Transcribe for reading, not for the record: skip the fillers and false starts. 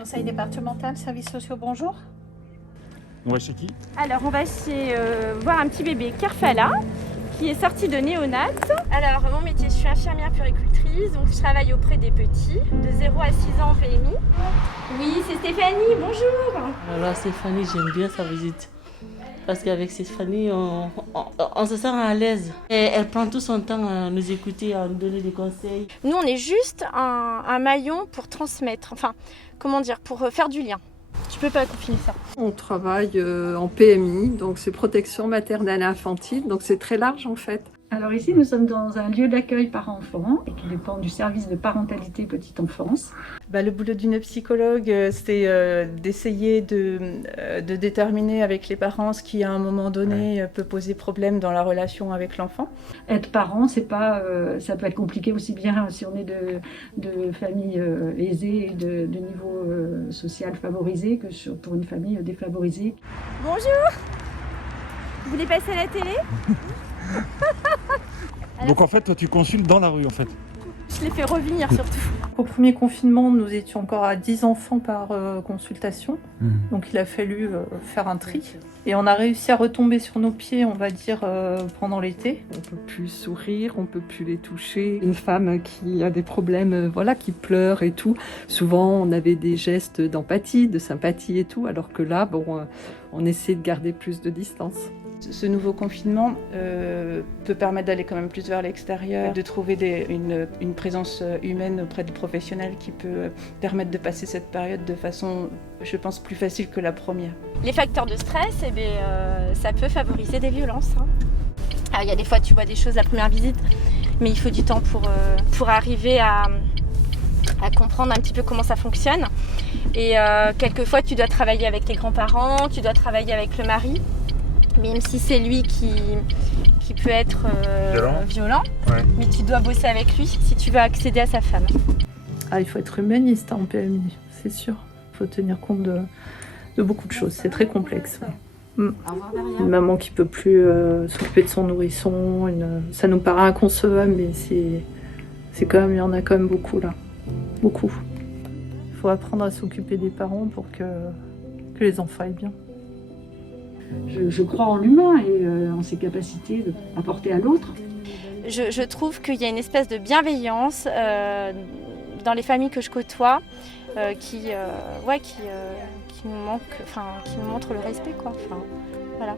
Conseil départemental, services sociaux, bonjour. On va chez qui? Alors, on va voir un petit bébé Kerfala qui est sorti de néonat. Alors, mon métier, je suis infirmière puéricultrice, donc je travaille auprès des petits de 0 à 6 ans en PMI. Oui, c'est Stéphanie, bonjour. Alors Stéphanie, j'aime bien sa visite. Parce qu'avec Stéphanie, on se sent à l'aise. Et elle prend tout son temps à nous écouter, à nous donner des conseils. Nous, on est juste un maillon pour transmettre, pour faire du lien. Je peux pas confiner ça. On travaille en PMI, donc c'est protection maternelle infantile, donc c'est très large en fait. Alors ici, nous sommes dans un lieu d'accueil parents-enfants et qui dépend du service de parentalité petite enfance. Le boulot d'une psychologue, c'est d'essayer de déterminer avec les parents ce qui, à un moment donné, peut poser problème dans la relation avec l'enfant. Être parent, c'est pas, ça peut être compliqué aussi bien si on est de famille aisée et de niveau social favorisé que pour une famille défavorisée. Bonjour. Vous voulez passer à la télé? Donc en fait, toi tu consultes dans la rue en fait. Je les fais revenir surtout. Au premier confinement, nous étions encore à 10 enfants par consultation. Donc il a fallu faire un tri. Et on a réussi à retomber sur nos pieds, on va dire, pendant l'été. On peut plus sourire, on peut plus les toucher. Une femme qui a des problèmes, qui pleure et tout. Souvent, on avait des gestes d'empathie, de sympathie et tout, alors que là, on essaie de garder plus de distance. Ce nouveau confinement peut permettre d'aller quand même plus vers l'extérieur, de trouver une présence humaine auprès de professionnels qui peut permettre de passer cette période de façon, je pense, plus facile que la première. Les facteurs de stress, ça peut favoriser des violences. Alors, il y a des fois, tu vois des choses à la première visite, mais il faut du temps pour arriver à comprendre un petit peu comment ça fonctionne. Et quelquefois, tu dois travailler avec les grands-parents, tu dois travailler avec le mari. Même si c'est lui qui peut être violent, Ouais. Mais tu dois bosser avec lui si tu veux accéder à sa femme. Il faut être humaniste en PMI, c'est sûr. Il faut tenir compte de beaucoup de choses, c'est très complexe. Ouais. Une maman qui peut plus s'occuper de son nourrisson, ça nous paraît inconcevable, mais c'est quand même, il y en a quand même beaucoup là. Beaucoup. Il faut apprendre à s'occuper des parents pour que les enfants aillent bien. Je crois en l'humain et en ses capacités d'apporter à l'autre. Je trouve qu'il y a une espèce de bienveillance dans les familles que je côtoie qui nous manque, qui nous montre le respect, quoi. Voilà.